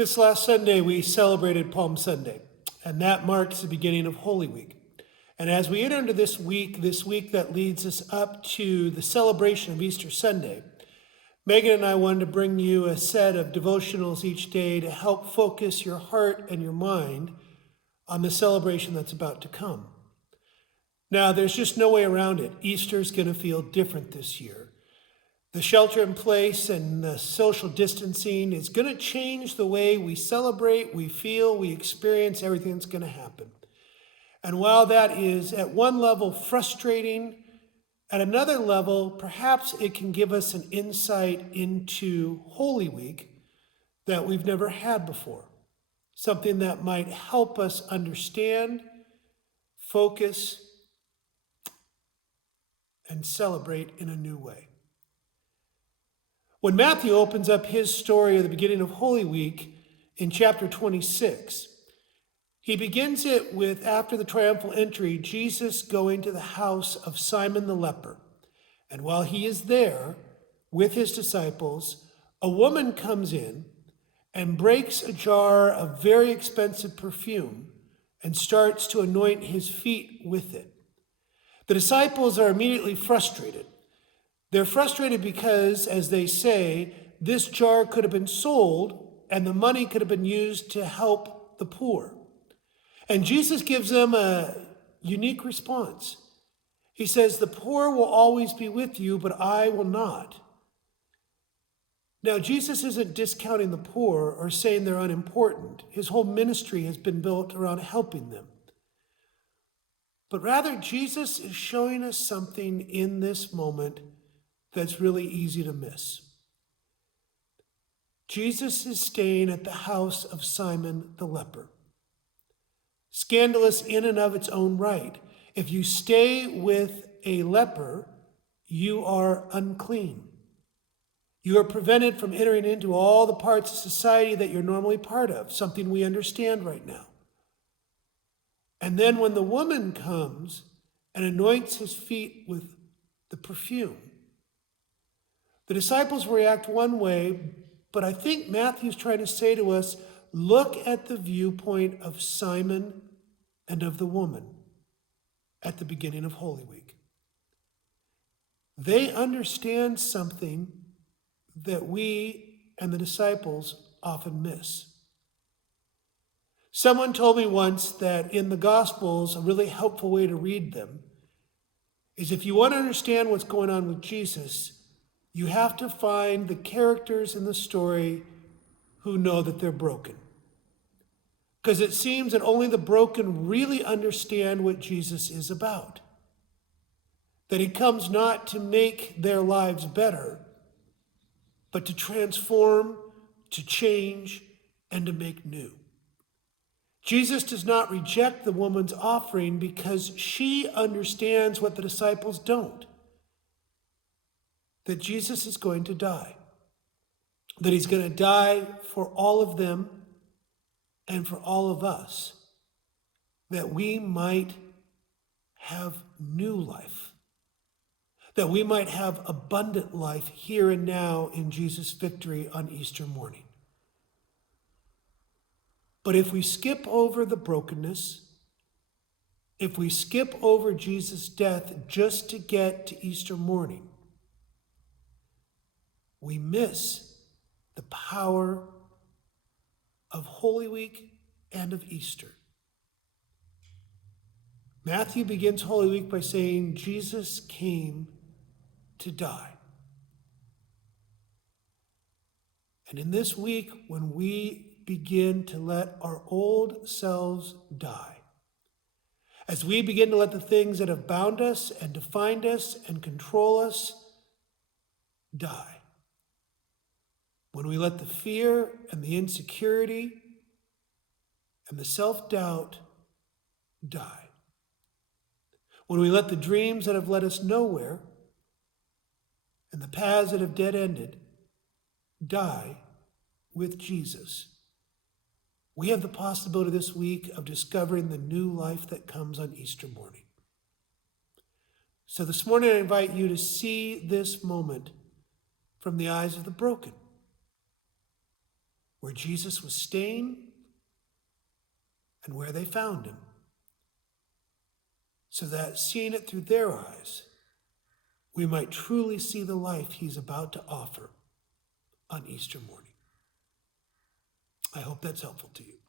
This last Sunday, we celebrated Palm Sunday, and that marks the beginning of Holy Week. And as we enter into this week that leads us up to the celebration of Easter Sunday, Megan and I wanted to bring you a set of devotionals each day to help focus your heart and your mind on the celebration that's about to come. Now, there's just no way around it. Easter's going to feel different this year. The shelter in place and the social distancing is going to change the way we celebrate, we feel, we experience everything that's going to happen. And while that is at one level frustrating, at another level, perhaps it can give us an insight into Holy Week that we've never had before. Something that might help us understand, focus, and celebrate in a new way. When Matthew opens up his story at the beginning of Holy Week in chapter 26, he begins it with, after the triumphal entry, Jesus going to the house of Simon the leper. And while he is there with his disciples, a woman comes in and breaks a jar of very expensive perfume and starts to anoint his feet with it. The disciples are immediately frustrated. They're frustrated because, as they say, this jar could have been sold and the money could have been used to help the poor. And Jesus gives them a unique response. He says, "The poor will always be with you, but I will not." Now, Jesus isn't discounting the poor or saying they're unimportant. His whole ministry has been built around helping them. But rather, Jesus is showing us something in this moment that's really easy to miss. Jesus is staying at the house of Simon the leper. Scandalous in and of its own right. If you stay with a leper, you are unclean. You are prevented from entering into all the parts of society that you're normally part of, something we understand right now. And then when the woman comes and anoints his feet with the perfume, the disciples react one way, but I think Matthew's trying to say to us, look at the viewpoint of Simon and of the woman at the beginning of Holy Week. They understand something that we and the disciples often miss. Someone told me once that in the Gospels, a really helpful way to read them is if you want to understand what's going on with Jesus, you have to find the characters in the story who know that they're broken. Because it seems that only the broken really understand what Jesus is about. That he comes not to make their lives better, but to transform, to change, and to make new. Jesus does not reject the woman's offering because she understands what the disciples don't. That Jesus is going to die. That he's going to die for all of them and for all of us. That we might have new life. That we might have abundant life here and now in Jesus' victory on Easter morning. But if we skip over the brokenness, if we skip over Jesus' death just to get to Easter morning, we miss the power of Holy Week and of Easter. Matthew begins Holy Week by saying Jesus came to die. And in this week, when we begin to let our old selves die, as we begin to let the things that have bound us and defined us and control us die, when we let the fear and the insecurity and the self-doubt die, when we let the dreams that have led us nowhere and the paths that have dead-ended die with Jesus, we have the possibility this week of discovering the new life that comes on Easter morning. So this morning I invite you to see this moment from the eyes of the broken. where Jesus was staying and where they found him, so that seeing it through their eyes, we might truly see the life he's about to offer on Easter morning. I hope that's helpful to you.